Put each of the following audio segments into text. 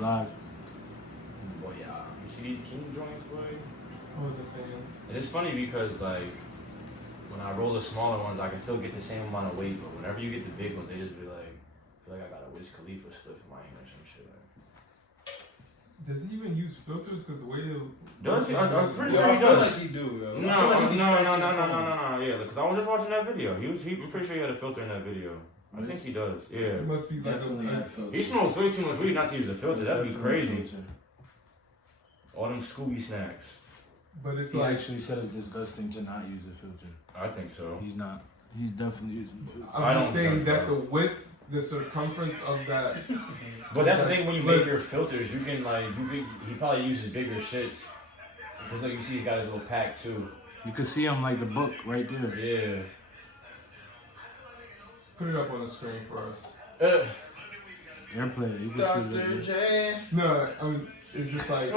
live. Boy, yeah. You see these King joints, boy? Oh, the fans. And it's funny because, like, when I roll the smaller ones, I can still get the same amount of weight, but whenever you get the big ones, they just be like, I feel like I got a Wiz Khalifa split in my hand or some shit. Does he even use filters? Because the way it... Does he? I'm pretty Yo, sure he I feel does. like he do, yo. No. Yeah, because I was just watching that video. I'm pretty sure he had a filter in that video. I think he does. Yeah. It must be like Definitely a... had filters. He smokes way too much weed not to use a filter. That'd be Definitely crazy. filter. All them Scooby snacks. But it's He like... actually said it's disgusting to not use a filter. I think so. He's not. He's definitely using a filter. I'm just saying that the width, the circumference of that... But that's the thing when you make your filters, you can he probably uses bigger shits. Because like you see he's got his little pack too. You can see him like the book right there. Yeah. Put it up on the screen for us. Airplay. You can see Dr. it. J. No, I mean, it's just like...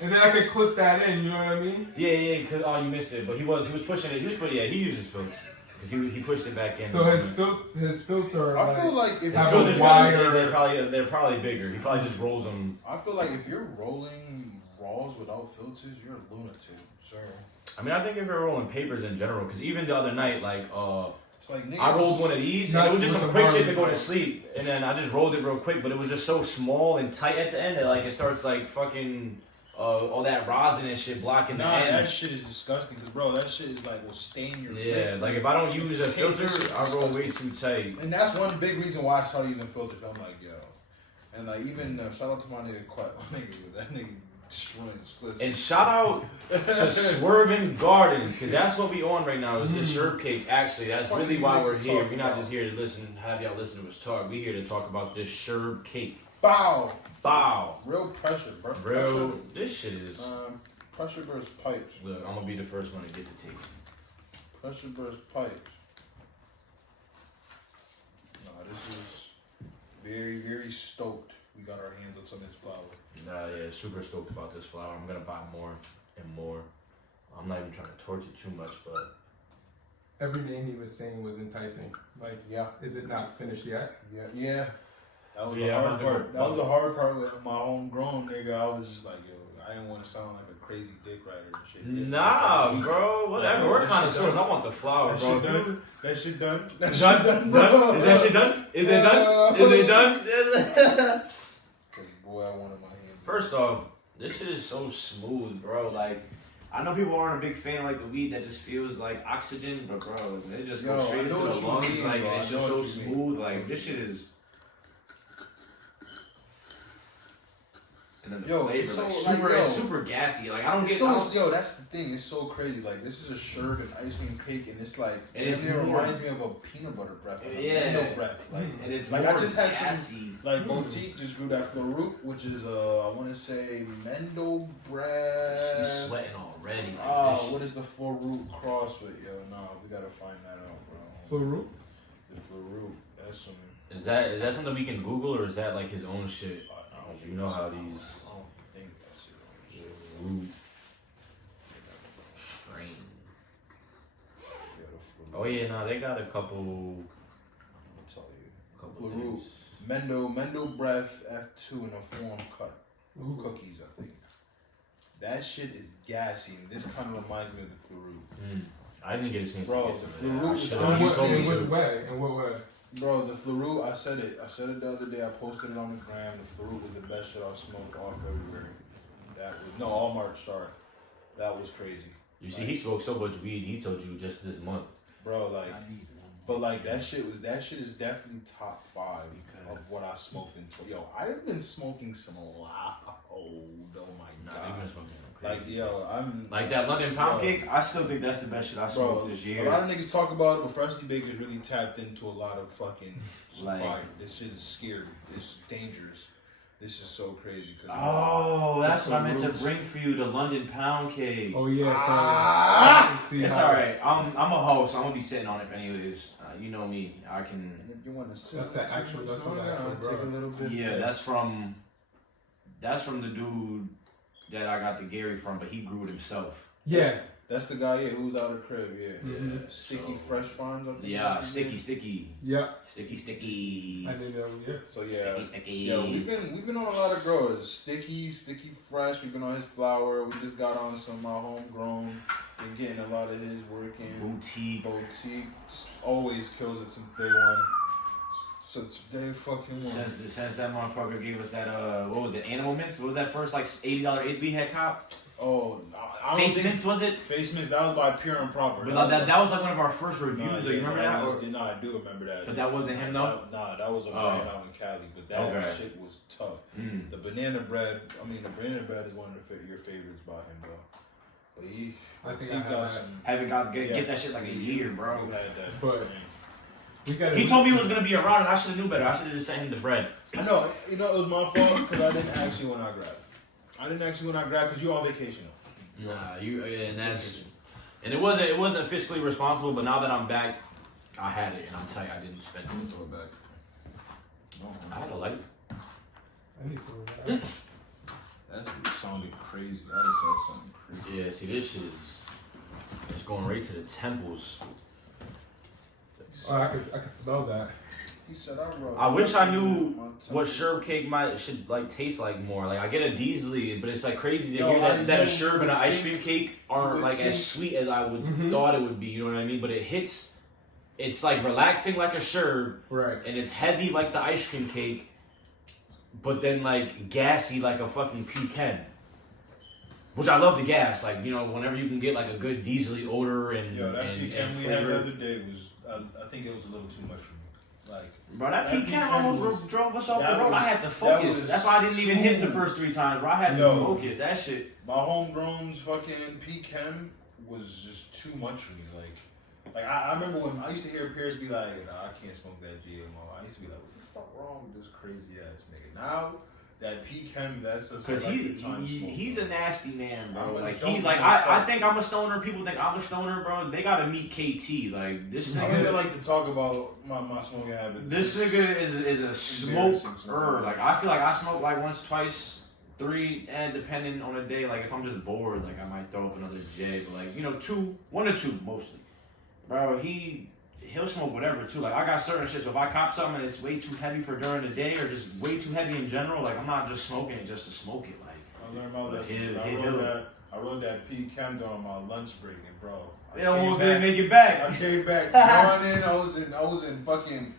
And then I could clip that in, you know what I mean? Yeah, because you missed it. But he was pushing it. He uses filters. Because he pushed it back in. So his filter I feel like if have filters a wider... they're probably bigger. He probably just rolls them. I feel like if you're rolling raws without filters, you're a lunatic, sir. I mean, I think if you're rolling papers in general, because even the other night, like, It's like niggas, I rolled one of these, and it was just some with quick the shit to go to hard sleep, and then I just rolled it real quick, but it was just so small and tight at the end that, like, it starts, like, fucking, all that rosin and shit blocking the end. that shit is disgusting, because, bro, that shit is, like, will stain your Yeah, lip. like, if I don't use a filter, Shit I roll disgusting. way too tight. And that's one big reason why I started using filters. I'm like, yo. And, like, even, shout out to my nigga, my nigga, that nigga destroying the splits. And shout out to Swerving Gardens, because that's what we on right now, is this Sherb Cake. Actually, that's What really you why make we're it here. talk We're not about? just here to have y'all listen to us talk. We're here to talk about this Sherb Cake. Bow. Bow. Real pressure, bro. Real, this shit is... Pressure versus pipes. Look, I'm gonna be the first one to get the taste. Pressure versus pipes. Nah, this is very, very stoked. We got our hands on some of this flour. Yeah, super stoked about this flour. I'm gonna buy more and more. I'm not even trying to torch it too much, but Every name he was saying was enticing. Like, Yeah, is it not finished yet? yeah. That was Yeah, the I'm hard about to part. go- That was the hard part with my homegrown nigga. I was just like, yo, I didn't want to sound like a crazy dick rider and shit. nah, bro. Whatever. We're that kind of shit sort. done. I want the flour, That bro. shit done. That shit done. That Is shit that done, done? bro. Is that shit done? Is it done? Is it done? Cause boy, I wanted my hands. First off, this shit is so smooth, bro. Like, I know people aren't a big fan of like the weed that just feels like oxygen, but bro, it just goes Yo, straight I into know the what you lungs. mean, Like, bro. it's I just know so what you mean. smooth. Like, this shit is. And then the Yo, flavor, it's so, like, like, super, yo. it's super gassy. Like, I don't It's get. I so, don't- yo, that's the thing. It's so crazy. Like, this is a Sherb and ice cream cake, and it's like, And it's it more- reminds me of a peanut butter breath, like Yeah. a mango breath. Like, and it's like more I just had gassy. some, like Boutique just grew that Fleurut, which is I want to say Mendo breath. He's sweating already. Like, Oh, this what is the Fleurut cross with? Yo, no, we gotta find that out, bro. Farouk? The Fleurut, that's some. Is that something we can Google, or is that like his own shit? I don't You know how these I don't think that's it. root strain. Yeah, the Fleurut. Oh yeah, no, they got a couple. I'll tell you. Couple Fleurut. things. Mendo breath F2 in a form cut. Ooh. Cookies, I think. That shit is gassy, and this kind of reminds me of the Fleurut. I didn't get a chance Bro, to get the some of that. Fleurut I is should've- on you what told me day? to. In what way? In what way? Bro, the Fleurut, I said it the other day. I posted it on the gram. The Fleurut was the best shit I smoked all February. All March. Sorry, that was crazy. You see, he smoked so much weed. He told you just this month. Bro, like, but like that shit is definitely top 5 of what I smoked in. Yo, I've been smoking some loud. Oh my Nah, god. they been smoking some Like, crazy. yo, I'm Like that London pound Yo. cake. I still think that's the best shit I smoked bro. this A year. lot of niggas talk about it, but Frosty Baker's really tapped into a lot of fucking Like- fire. This shit is scary. It's dangerous. This is so crazy. Cause Oh, that's what I meant to Roots. bring for you, the London pound cake. Oh yeah. Ah! Let's see It's how- alright. I'm a host, so I'm gonna be sitting on it anyways. You know me. I can. And if you want to sit That's the actual- that's what the actual take a bro. little bit. Yeah, that's from the dude that I got the Gary from, but he grew it himself. Yeah. That's the guy, yeah, who's out of the crib, yeah. Mhm. Sticky Fresh Farms, I think. Yeah, that's his name. sticky. Yeah. Sticky. I didn't know. Yeah. So yeah, Sticky. yeah, we've been on a lot of growers. Sticky Fresh. We've been on his flower. We just got on some homegrown. Been getting a lot of his work in. Boutique always kills it since day one. So today fucking one. Since that motherfucker gave us that what was it, animal mints? What was that first like $80 it we had cop? Oh, I don't Face think mints was it? Face mints. That was by Pure and Proper. But that was like one of our first reviews. Do you remember that? No, I do remember that. But that wasn't him though. That was a brand out in Cali. But that shit was tough. Mm. The banana bread. I mean, the banana bread is one of your favorites by him, though. But I think I got some. Haven't got get that shit like a year, bro. You had that. But He told me it was gonna be around, and I should have knew better. I should have just sent him the bread. I know. You know, it was my fault because I didn't ask you when I grabbed. Because you were on vacation. Nah, and it wasn't fiscally responsible. But now that I'm back, I had it, and I'm tight. I didn't spend it. Throw it back. I had a light. I need some of that. That sounded crazy. That sounded something crazy. Yeah, see, this shit is going right to the temples. Oh, I could smell that. He said, I wish I knew what Sherb Cake should like taste like more. Like I get a Diesel, but it's like crazy to hear that a Sherb and an ice cream cake aren't like as sweet as I would thought it would be. You know what I mean? But it hits. It's like relaxing like a Sherb, right? And it's heavy like the ice cream cake, but then like gassy like a fucking pecan. Which I love the gas. Like, you know, whenever you can get like a good Diesel odor and that pecan and we had the other day was I think it was a little too much for me. Like, bro, that pecan almost drove us off the road. I had to focus. That's why I didn't even hit the first 3 times, bro. I had to focus. That shit. My homegrown's fucking pecan was just too much for me. Like I remember when I used to hear peers be like, nah, I can't smoke that GMO. I used to be like, what the fuck wrong with this crazy ass nigga? Now that pecan, that's a because he's a nasty man, bro. Like he's like I think I'm a stoner. People think I'm a stoner, bro. They gotta meet KT. Like this nigga. I really like to talk about my smoking habits. This nigga is a smoker. Like I feel like I smoke like once, twice, 3, and depending on the day. Like if I'm just bored, like I might throw up another J. But like 1 or 2 mostly. Bro, he'll smoke whatever too. Like I got certain shit. So if I cop something and it's way too heavy for during the day, or just way too heavy in general, like I'm not just smoking it just to smoke it. Like I learned my lesson. I rode that pecan during my lunch break, and bro, I almost didn't make it back. I came back yawning. I was in fucking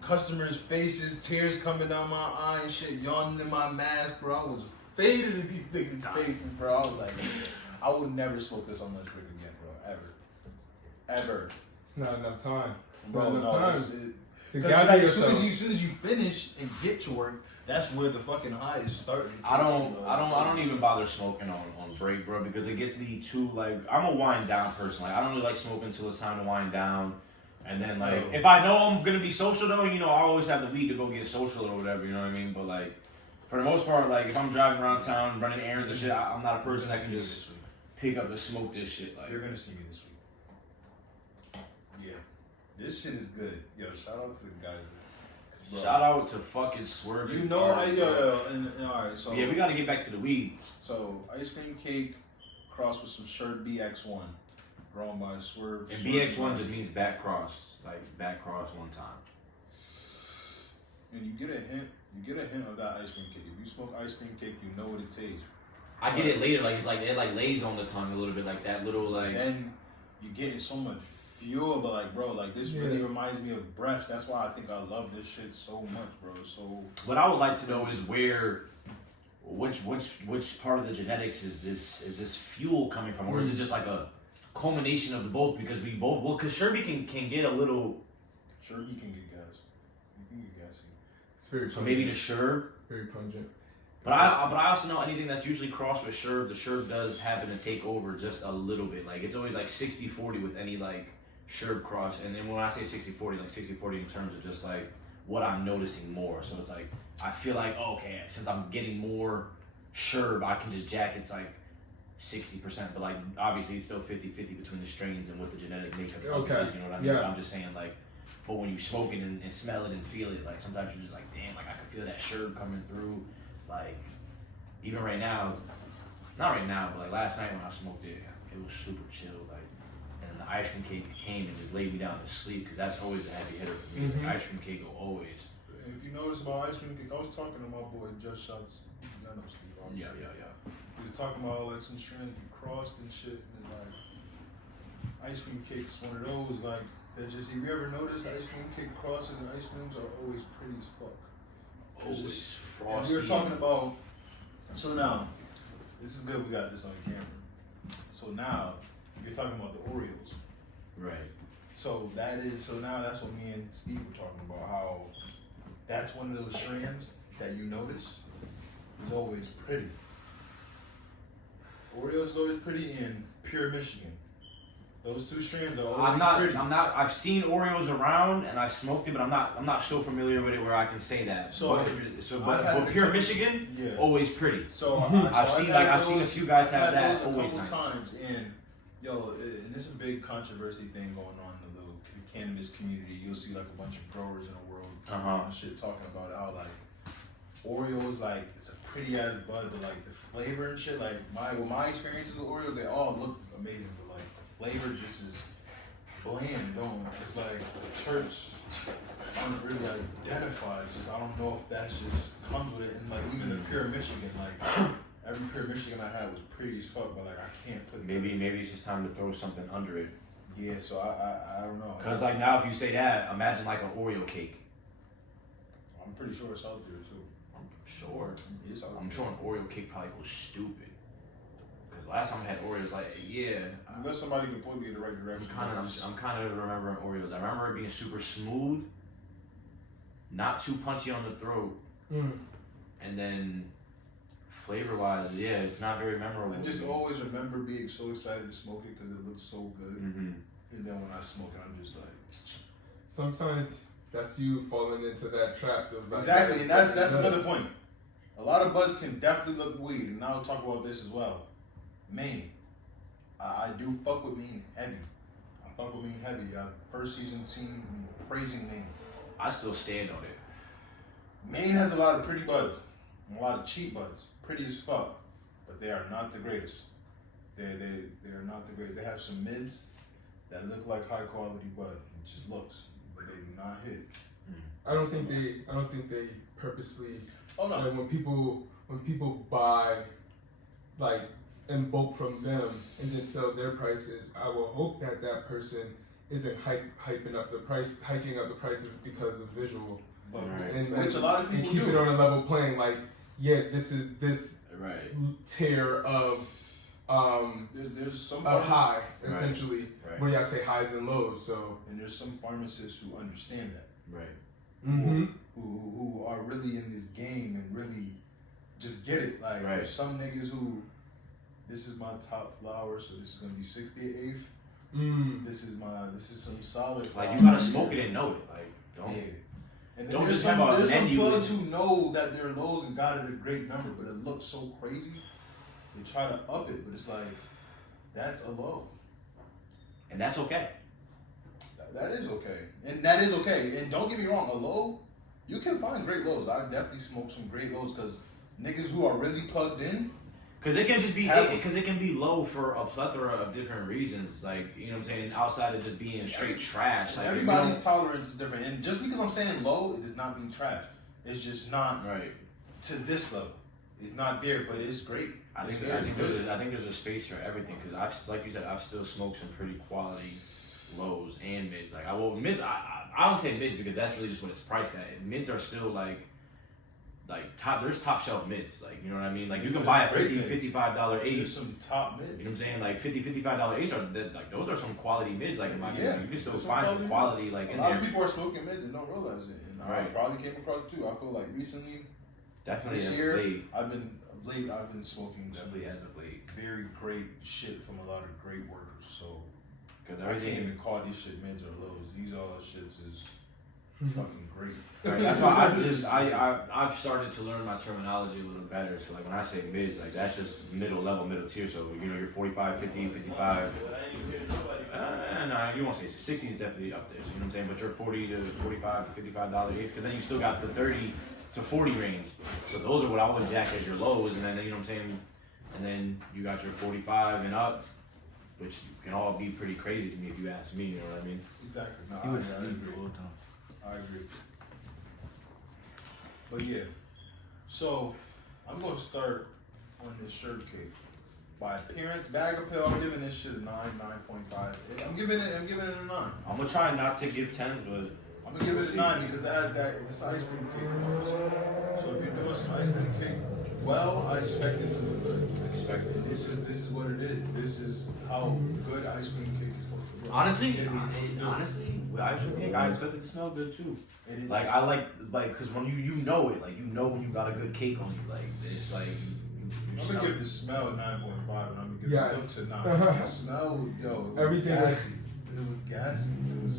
customers' faces, tears coming down my eye and shit, yawning in my mask, bro. I was faded in these niggas' faces, bro. I was like, I would never smoke this on lunch break again, bro. Ever. It's not enough time. It's bro, not enough time. Because like, as soon as you finish and get to work, that's where the fucking high is starting. I don't even bother smoking on break, bro, because it gets me too like I'm a wind down person. Like I don't really like smoking until it's time to wind down. And then like if I know I'm gonna be social though, I always have the weed to go get social or whatever, you know what I mean? But like for the most part, like if I'm driving around town running errands and shit, I'm not a person that can just pick up and smoke this shit. Like you're gonna see me this week. Yeah. This shit is good. Yo, shout out to the guys. Bro. Shout out to fucking Swerving Gardens. Alright, so yeah, we gotta get back to the weed. So ice cream cake crossed with some Sherb BX1, grown by Swerve. And BX1 just means back cross, like back cross one time. And you get a hint of that ice cream cake. If you smoke ice cream cake, you know what it tastes. I get it later, like it's like it like lays on the tongue a little bit, like that little like. Then you getting so much fuel, but like, bro, like this really reminds me of breath. That's why I think I love this shit so much, bro. So what I would like to know is which part of the genetics is this fuel coming from, or is it just like a culmination of the both? Because because Sherby can get a little. Sherby can get gas. You can get gassy. It's very pungent. So maybe the Sherb. Very pungent. But I also know anything that's usually crossed with Sherb, the Sherb does happen to take over just a little bit. Like it's always like 60-40 with any like Sherb cross. And then when I say 60-40, like 60-40 in terms of just like what I'm noticing more. So it's like I feel like okay, since I'm getting more Sherb, I can just jack it's like 60%, but like obviously it's still 50-50 between the strains and what the genetic makeup is, you know what I mean? Yeah. I'm just saying like, but when you smoke it and smell it and feel it, like sometimes you're just like, damn, like I can feel that Sherb coming through. Like even right now, not right now, but like last night when I smoked it, it was super chill. Like, and the ice cream cake came and just laid me down to sleep because that's always a heavy hitter for me. Mhm. Like, ice cream cake will always. If you notice about ice cream cake, I was talking to my boy Just Shots. I know Steve. Obviously. Yeah. He was talking about like some strands get crossed and shit, and like ice cream cake's one of those like that. Just, have you ever noticed ice cream cake crosses and ice creams are always pretty as fuck. It's Always just, and frosty. we were talking about. So now, this is good. We got this on camera. So now you're talking about the Oreos. Right. So now that's what me and Steve were talking about. How that's one of those strands that you notice is always pretty. Oreos is always pretty in Pure Michigan. Those two strands are always pretty. I've seen Oreos around and I've smoked it, but I'm not so familiar with it where I can say that. But Pure Michigan, yeah. always pretty. So I've seen a few guys have that. Always nice. Times, and and this is a big controversy thing going on in the little cannabis community. You'll see like a bunch of growers in the world and shit talking about how like Oreos, like it's a pretty ass bud, but like the flavor and shit, like my experiences with Oreos, they all look amazing, but like the flavor just is bland. It's like the church aren't really identified. It's just, I don't know if that's just comes with it. And like even the Pure Michigan, like every Pure Michigan I had was pretty as fuck, but like I can't put Maybe it's just time to throw something under it. Yeah, so I don't know. Cause like now if you say that, imagine like an Oreo cake. I'm pretty sure it's out there too. I'm sure an Oreo cake probably goes stupid. Cause last time I had Oreos, like Unless somebody can point me in the right direction. I'm kind of remembering Oreos. I remember it being super smooth, not too punchy on the throat, and then flavor-wise, it's not very memorable. I just always remember being so excited to smoke it because it looked so good, and then when I smoke it, I'm just like. Sometimes that's you falling into that trap of like, exactly, and that's another point. A lot of buds can definitely look weed, and I'll talk about this as well. Maine, I do fuck with Maine heavy. I fuck with Maine heavy. First season seen me praising Maine. I still stand on it. Maine has a lot of pretty buds, and a lot of cheap buds, pretty as fuck, but they are not the greatest. They're not the greatest. They have some mids that look like high quality bud. It just looks, but they do not hit. I don't think they purposely. Oh no. Like when people buy like in bulk from them and then sell their prices, I will hope that person isn't hiking up the prices because of visual. But and which a lot of people keep do. it on a level playing. Like, this is this tier of there's some of high essentially. Right. Where y'all say highs and lows. So and there's some pharmacists who understand that. Right. Who are really in this game and really just get it. Like there's some niggas who, this is my top flower, so this is gonna be 68th. This is some solid flower. Like you gotta smoke it and know it. Like don't. Yeah. And then don't there's just some plugs who know that they're lows and got it a great number, but it looks so crazy. They try to up it, but it's like that's a low. And that's okay. That is okay. And that is okay. And don't get me wrong, a low, you can find great lows. I definitely smoked some great lows because niggas who are really plugged in. Because it can just be, because it can be low for a plethora of different reasons. Like, you know what I'm saying? Outside of just being straight trash. Like everybody's tolerance is different. And just because I'm saying low, it does not mean trash. It's just not to this level. It's not there, but it's great. I think there's a space for everything. Because like you said, I've still smoked some pretty quality lows and mids. Like mids, I don't say mids because that's really just what it's priced at. Mids are still like top. There's top shelf mids. Like, you know what I mean? Like you can buy a $50-$55 eighth. There's some top mids. You know what I'm saying? Like $50-$55 eights are like those are some quality mids. Like in my opinion, you can still there's find some quality like a in lot there. of people are smoking mids and don't realize it. And I probably came across it too. I feel like recently, definitely this year, I've been smoking definitely as of late. Very great shit from a lot of great workers. So. Because I can't even call these shit mids or lows. These all shits is fucking great. Right, that's why I've started to learn my terminology a little better. So like when I say mids, like that's just middle tier. So you know you're 45, 50, 55. No, you won't say 60 is definitely up there. So you know what I'm saying? But you're 40 to 45 to $55 each. Because then you still got the 30 to 40 range. So those are what I would jack as your lows, and then you know what I'm saying. and then you got your 45 and up, which can all be pretty crazy to me if you ask me. You know what I mean? Exactly. No, He I was agree. sleeping all the time. I agree. But yeah, so I'm gonna start on this Sherb Cake. By appearance, bag appeal, I'm giving this shit a 9.5. I'm giving it a 9. I'm gonna try not to give 10s, but I'm gonna give it a 9 because it has this ice cream cake course. So if you're doing some ice cream cake, well, I expect it to look good. I expect it. This is what it is. This is how good ice cream cake is supposed to look. honestly, It- honestly, with ice cream cake, I expect it to smell good too. it- Like I like, cause when you know it, like you know when you got a good cake on you, like it's like you I'm smell gonna it. give the smell a 9.5 and I'm gonna give Yes. the look to 9. The smell, yo, it was Everything was- gassy. It was gassy. It was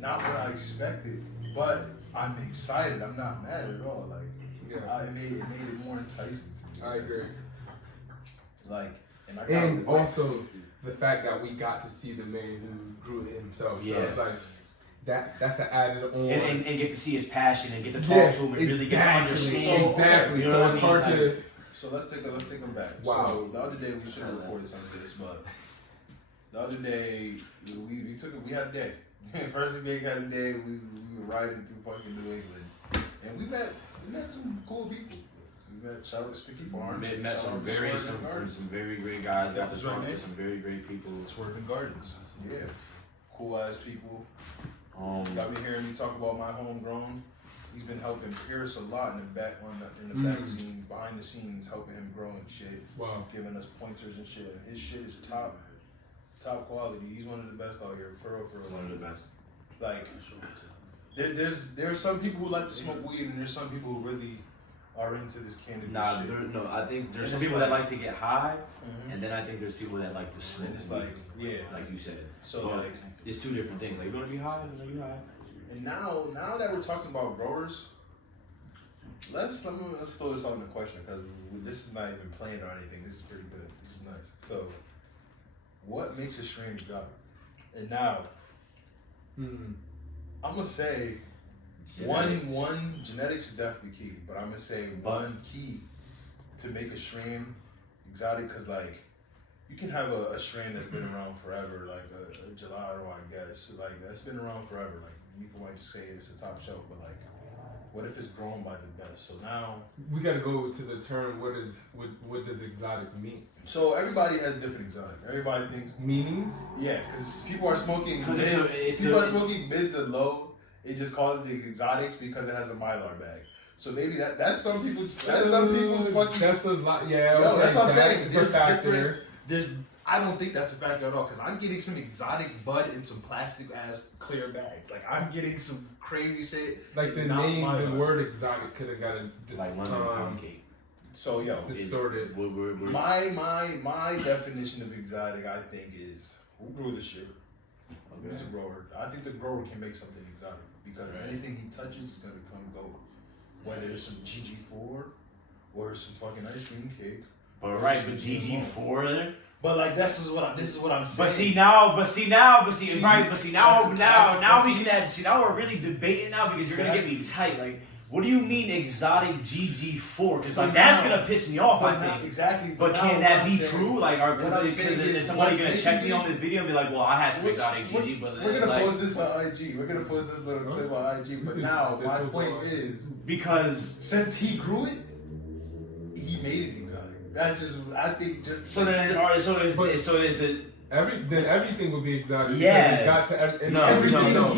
not what I expected, but I'm excited. I'm not mad at all. Like, Yeah, it made it more enticing to me. I agree. Like, and I got And also the fact that we got to see the man who grew it himself. So Yeah. it's like that's an added on. And get to see his passion and get to talk Yeah, to him and really get to exactly. understand. So, Exactly. You know So what it's I hard mean? to. So let's take them back. Wow. So the other day we should have recorded some of this, but the other day we had a day. First day we had a day. We were riding through fucking New England, and we met some cool people. We met shout out to Sticky Farms. Met shout some out to very Swerving Gardens. some very great guys. Got to That's right, talk to man. some very great people. Swerving Gardens. Yeah, cool ass people. Got me hearing me talk about my homegrown. He's been helping Pierce a lot in the back back scene, behind the scenes, helping him grow and shit. Wow. Giving us pointers and shit. And his shit is top quality. He's one of the best out here, for real. One of the best. Like, there's some people who like to smoke weed, and there's some people who really are into this cannabis Nah, shit. no. I think there's And some it's people like- that like to get high, Mhm. and then I think there's people that like to smoke. And it's like, weed, yeah. like you said. So But like, it's two different things. Like, you gonna be high? You high? and now that we're talking about growers, let's throw this out in the question because this is not even playing or anything. This is pretty good. This is nice. So, what makes a strain exotic? And now, I'm gonna say one genetics is definitely key, but I'm gonna say one key to make a strain exotic because like you can have a strain that's been around forever, like a gelato, I guess, like that's been around forever. Like people might just say it's a top shelf, but like what if it's grown by the best? So now We got to go to the term. What does exotic mean? so everybody has different exotic. Everybody thinks Meanings? yeah, because people are smoking 'Cause mids. People are smoking mids and low. They just call it the exotics because it has a mylar bag. So maybe that's some people. That's some people's fucking. That's a lot. Yeah. Yo, okay, that's what I'm that saying. is a There's factor. different. I don't think that's a factor at all because I'm getting some exotic bud in some plastic ass clear bags. Like I'm getting some crazy shit. Like the not name, the mylar. word exotic could have got Like lemon pound cake. So yo, distorted. We're my definition of exotic, I think, is who grew the shit. Okay. Who's a grower? I think the grower can make something exotic because Right. anything he touches is gonna come gold. Whether it's some GG4 or some fucking ice cream cake. But right, but GG4. But like this is what I'm saying. But see now, right, that's now we see? can add. See now we're really debating now because you're gonna get me tight. Like, what do you mean exotic GG4? Because like But that's now- gonna piss me off. But I now- think. exactly. But now can what that I'm be saying- true? Like, what I'm because saying is somebody what's gonna making check me me- on this video and be like, well, I had some We're- exotic GG, but then We're it's gonna like post this on IG. We're gonna post this little clip on IG. But now my point is, because since he grew it, he made it exotic. That's just I think just so then all right, so is the Everything would be exotic. because Yeah. it got to No, everything no.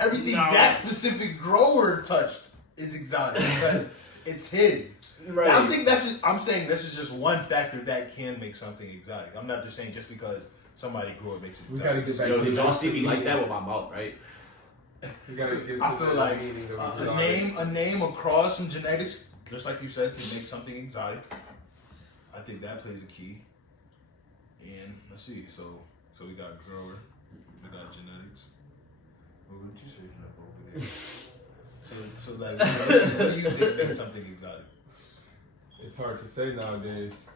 everything No. that specific grower touched is exotic because it's his. right. I'm saying this is just one factor that can make something exotic. I'm not just saying just because somebody grew it makes it We exotic. gotta get back Yo, to did the y'all see me like meaning. that with my mouth, right? We gotta get to I feel the like meaning of a exotic. name across some genetics, just like you said, can make something exotic. I think that plays a key. And let's see, so we got grower, we got genetics. What would you say over there? So like, what do you think makes something exotic? It's hard to say nowadays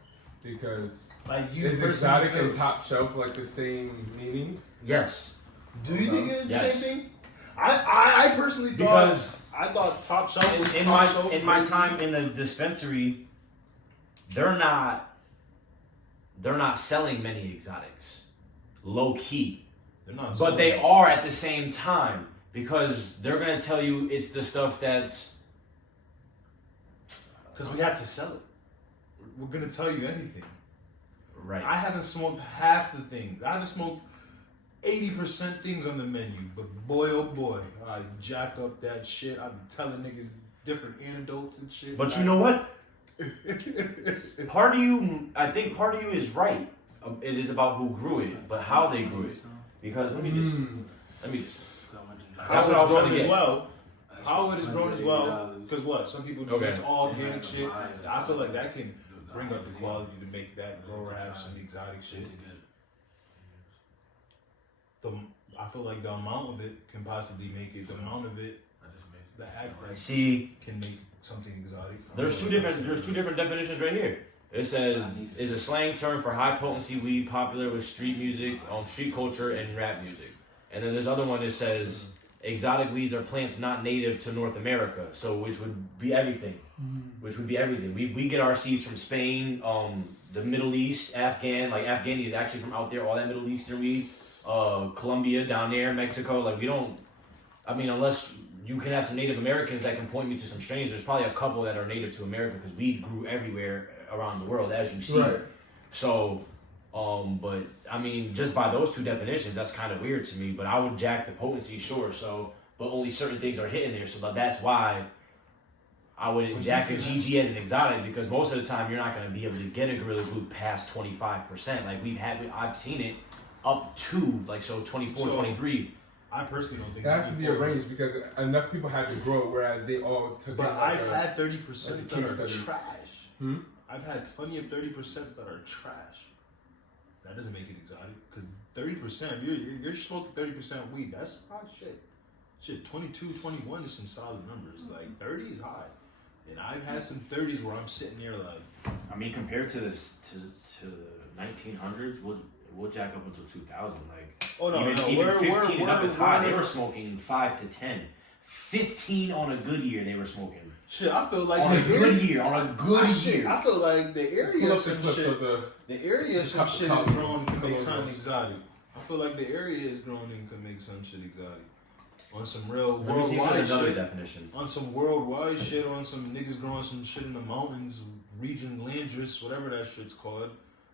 because Like you is personally exotic feel- and top shelf like the same meaning? Yes. Do you think it's the Yes. same thing? I personally Because I thought top shelf was in top shelf. my time in the dispensary, they're not selling many exotics, low key. They're not. But they are at the same time because they're gonna tell you it's the stuff that's. Because we had to sell it. We're gonna tell you anything. Right. I haven't smoked half the things. I haven't smoked 80% things on the menu. But boy, oh boy, I jack up that shit. I be telling niggas different antidotes and shit. But you know what? I think part of you is right. It is about who grew it, but how they grew it. Because let me just. How That's what I was trying to as get. well. How it is grown as well. Because what? Some people do Okay. this all organic shit. I feel like that can bring up the quality to make that grower have some exotic shit. I feel like the amount of it can possibly make it. The amount of it, the act like See, can make something exotic. there's two different definitions right here. It says is a slang term for high potency weed popular with street music, street culture, and rap music. And then there's other one that says exotic weeds are plants not native to North America, so which would be everything. We get our seeds from Spain, the Middle East, Afghani is actually from out there, all that Middle Eastern weed, Colombia down there, Mexico. Like we don't. I mean, unless you can have some Native Americans that can point me to some strains. There's probably a couple that are native to America because weed grew everywhere around the world, as you see. Right. So, but I mean, just by those two definitions, that's kind of weird to me. But I would jack the potency, sure. So, but only certain things are hitting there. So that's why I wouldn't jack a GG as an exotic because most of the time you're not going to be able to get a Gorilla Glue past 25%. Like I've seen it up to 24, 23. I personally don't think That has to be a range because enough people had to grow, whereas they all took. But it I've had 30% that are study. trash. I've had plenty of 30% that are trash. That doesn't make it exotic because 30%, you're smoking 30% weed. That's hot shit. Shit, 22, 21 is some solid numbers. Like 30 is high. And I've had some 30s where I'm sitting there like. I mean, compared to this to 1900s, we'll jack up until 2000. Like, oh no, even 15 and up is high. They were smoking 5 to 10. 15 on a good year, they were smoking. Shit, I feel like on a good year. I feel like the area of some shit. The area of some shit is growing can make something exotic. I feel like the area is growing and can make some shit exotic. On some real worldwide shit. Definition. On some worldwide shit, on some niggas growing some shit in the mountains, region Landris, whatever that shit's called.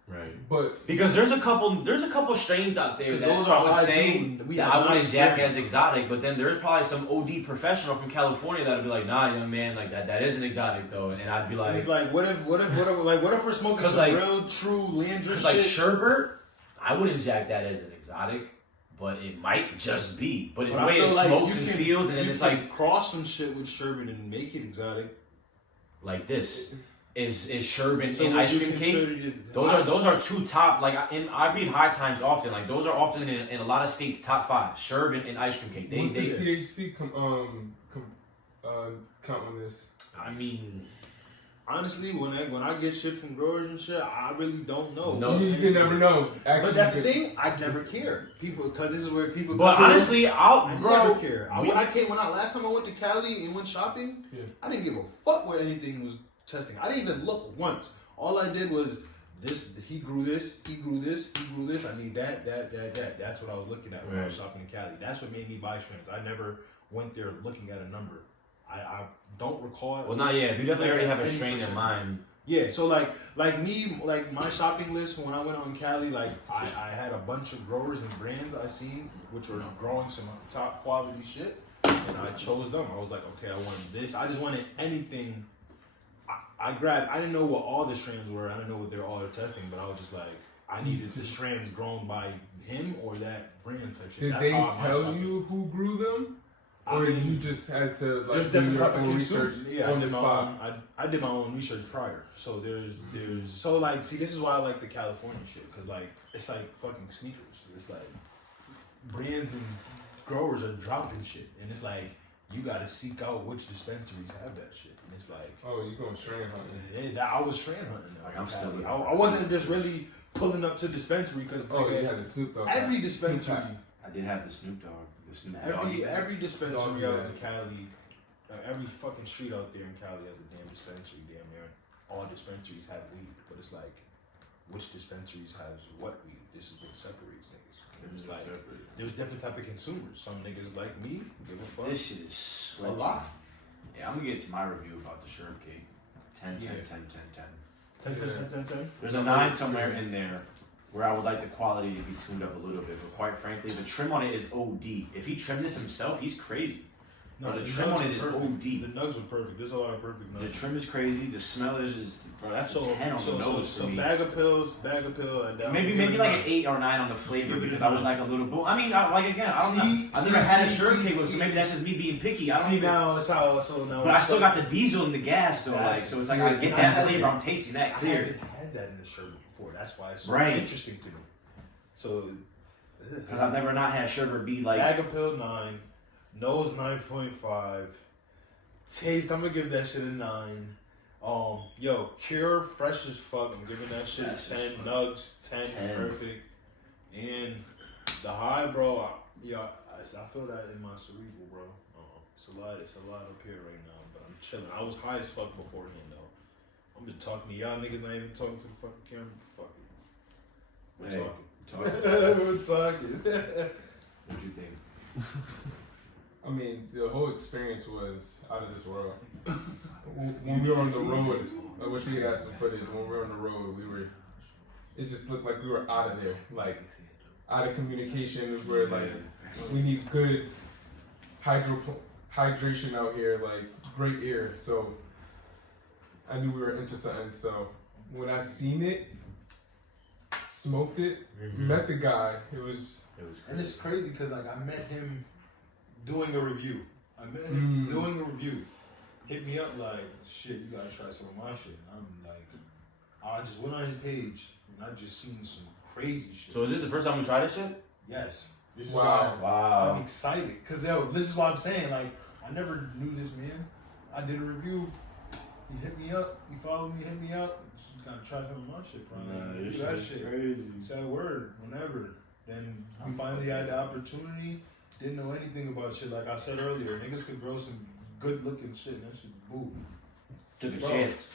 Right. But because there's a couple strains out there that those I would say that I wouldn't jack as experience. exotic, but then there's probably some OD professional from California that'll be like, nah, young man, like that isn't exotic though, and I'd be like, it's like what if we're smoking some real true Landris shit? Like Sherbert, I wouldn't jack that as an exotic, but it might just be. But the way it smokes and feels, and then it's like cross some shit with sherbet and make it exotic. Like this. Is sherbet in ice cream cake? Those are two top. Like I read High Times often. Like those are often in a lot of states top 5. Sherbet and ice cream cake. What's the THC count on this? I mean, honestly, when I get shit from growers and shit, I really don't know. No, you never know. Actually, but that's the thing. I never care. People, because this is where people. But honestly, I never care. Last time I went to Cali and went shopping, I didn't give a fuck what anything was testing. I didn't even look once. All I did was this. He grew this. He grew this. He grew this. I need that. That's what I was looking at when I was shopping in Cali. That's what made me buy strains. I never went there looking at a number. I don't recall it. Well, not yet. You definitely already have a strain in mind. Yeah, so like my shopping list when I went on Cali, like I had a bunch of growers and brands I seen which were growing some top quality shit, and I chose them. I was like, okay, I wanted this. I just wanted anything. I grabbed. I didn't know what all the strands were. I didn't know what all their testing, but I was just like, I needed the strands grown by him or that brand type shit. Did they tell you who grew them? Or you just had to like do your own research on the spot? I did my own research prior. So there's so like see this is why I like the California shit because like it's like fucking sneakers. It's like brands and growers are dropping shit and it's like you gotta seek out which dispensaries have that shit and it's like you going strain hunting? Yeah, I was strain hunting. Like I'm still. I wasn't just really pulling up to dispensary because you had the Snoop Dogg. Every dispensary. I did have the Snoop Dogg. Every dispensary out in Cali, every fucking street out there in Cali has a damn dispensary, damn near. all dispensaries have weed, but it's like, which dispensaries has what weed? This is what separates niggas. And it's like, there's different type of consumers. Some niggas like me, give a fuck. This shit is sweaty. A lot. Yeah, I'm gonna get to my review about the Sherb Cake. 10, 10, 10, 10, 10. 10. There's a 9 somewhere in there where I would like the quality to be tuned up a little bit, but quite frankly, the trim on it is OD. If he trimmed this himself, he's crazy. No, the trim on it is perfect. OD. The nugs are perfect. There's a lot of perfect nugs. The trim is crazy. The smell is bro. That's a 10 on the nose for me. Bag of pills, and down. Maybe like an 8 or 9 on the flavor because I would like a little boom. I mean, like again, I don't know. I've never had a Sherb Cake, so maybe that's just me being picky. I don't see now it's how now. But I still got the diesel and the gas though, like so it's like I get that flavor. I'm tasting that I clear. haven't had that in the sherbet before. That's why it's so Right. interesting to me. So, Because I've never not had sherbet be like. bag of pill 9, nose 9.5, taste I'm gonna give that shit a 9. Yo, Cure fresh as fuck. I'm giving that shit a 10. Nugs 10, perfect. And the high, bro. I feel that in my cerebral, bro. It's a lot up here right now, but I'm chilling. I was high as fuck beforehand though. I'm just talking to y'all niggas, not even talking to the fucking camera. Fuck it. We're talking. We're talking. What you think? I mean, the whole experience was out of this world. When we were on the road, I wish we had some footage. When we were on the road, it just looked like we were out of there, like out of communication. Where like we need good hydration out here, like great air. So I knew we were into something. So when I seen it, smoked it, met the guy. It was and it's crazy because like I met him doing a review. Hit me up like, shit, you gotta try some of my shit. And I'm like, I just went on his page and I just seen some crazy shit. So is this the first time we tried this shit? Yes. This is wow. why I'm excited. Cause yo, this is what I'm saying. Like, I never knew this man. I did a review. He hit me up. He followed me, hit me up. Just gotta try some of my shit, bro. Nah, Do that shit. Crazy. Said a word whenever. Then we finally had the opportunity. Didn't know anything about shit. Like I said earlier, niggas could grow some good looking shit. And that shit boom. Took a Bro. chance.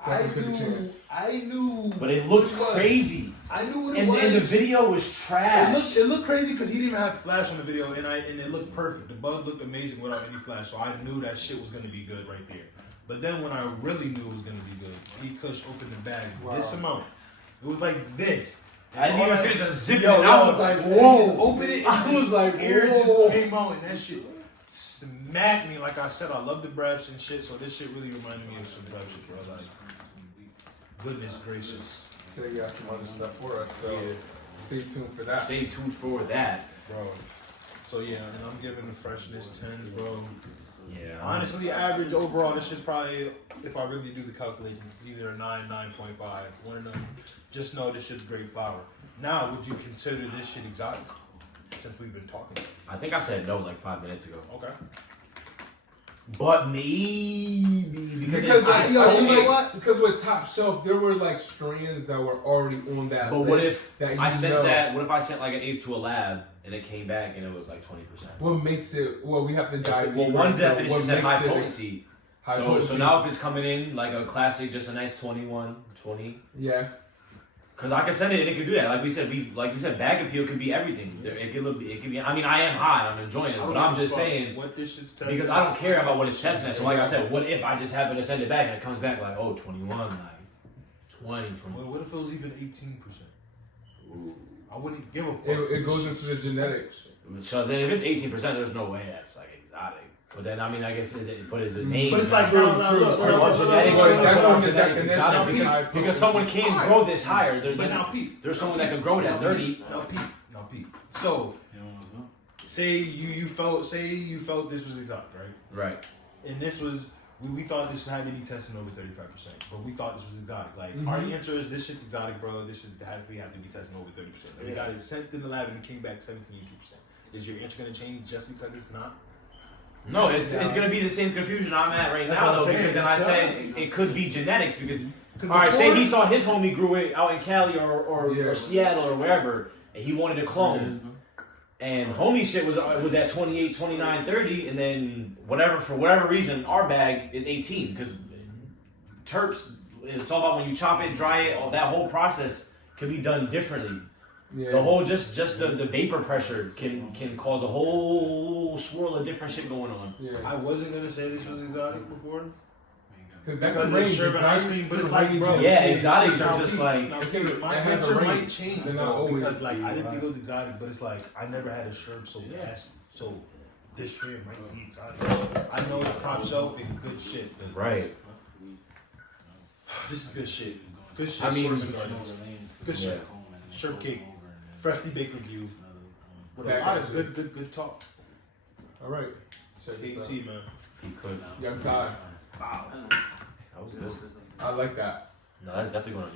I knew. But it looked what it was. crazy. I knew what it And was. the video was trash. It looked crazy because he didn't even have flash on the video, and it looked perfect. The bud looked amazing without any flash, so I knew that shit was gonna be good right there. But then when I really knew it was gonna be good, he Kush opened the bag this amount. It was like this. I didn't even finish a zip. Yo, I was like, whoa. Open it. I was like, air whoa. just came out, and that shit smacked me. Like I said, I love the breaths and shit, so this shit really reminded me of some breath shit, bro. Like, goodness gracious. So you got some other stuff for us, so stay tuned for that. Stay tuned for that. Bro. So yeah, and I'm giving the freshness 10s, bro. Yeah. Honestly, average overall, this shit's probably, if I really do the calculations, it's either a 9, 9.5. One of them. Just know this shit's great flour. Now, would you consider this shit exotic? Since we've been talking. I think I said no like 5 minutes ago. Okay. But maybe Because you know what? Because with Top Shelf, there were like strands that were already on that. But list what if that I sent that? What if I sent like an eighth to a lab and it came back and it was like 20%? What makes it? Well, we have to dive Well, deeper one into definition what said makes high it potency. high So potency. now if it's coming in like a classic, just a nice 21, 20. Yeah. Because I can send it and it can do that. Like we said, bag appeal can be everything. It can be. I mean, I am high. I'm enjoying it, but I'm just saying what this shit's testing. because I don't care about what it's testing at. So like I said, what if I just happen to send it back and it comes back like 21, like 20, 20. Well, what if it was even 18%? I wouldn't give a fuck. It goes into the genetics. So then if it's 18%, there's no way that's like exotic. But then I mean, I guess is it name? But it's like, True, no, true. look, Or look, what look, genetics- look, Well, that's look, on the look, definition exotic of because high someone potency. can grow this higher. But now, Pete. There's someone that can grow that 30. Now, Pete. So, say you felt this was exotic, right? Right. And this was we thought this had to be testing over 35%, but we thought this was exotic. Like our answer is this shit's exotic, bro. This shit has to be testing over 30%. We got it sent in the lab and it came back 17, 18%. Is your answer gonna change just because it's not? No, it's gonna be the same confusion I'm at right That's now what I'm though, saying. because then I It's said it could be genetics because all before- right, say he saw his homie grew it out in Cali Yeah. or Seattle or wherever, and he wanted a clone. And homie shit was at 28, 29, 30, and then for whatever reason, our bag is 18 because Terps it's all about when you chop it, dry it. All that whole process can be done differently. Yeah. The whole just the vapor pressure can cause a whole swirl of different shit going on. Yeah. I wasn't gonna say this was exotic before. Because that Because could it's range. sherbet ice cream, but it's like, bro. Yeah, exotics are just like. Now, Okay, my it has a answer range. might change They're not though, always because like I didn't like- think it was exotic, but it's like I never had a sherb so gassy. So this here might be exotic. I know it's top shelf and good shit. but Right. This is good shit. Good shit. I mean, Swerving Gardens. Good shit. Sherb Cake. Freshly baked review. With a That lot of good good talk. All right. Check this out. AT, man. He could. Young Ty. That was good. I like that. No, that's definitely going on.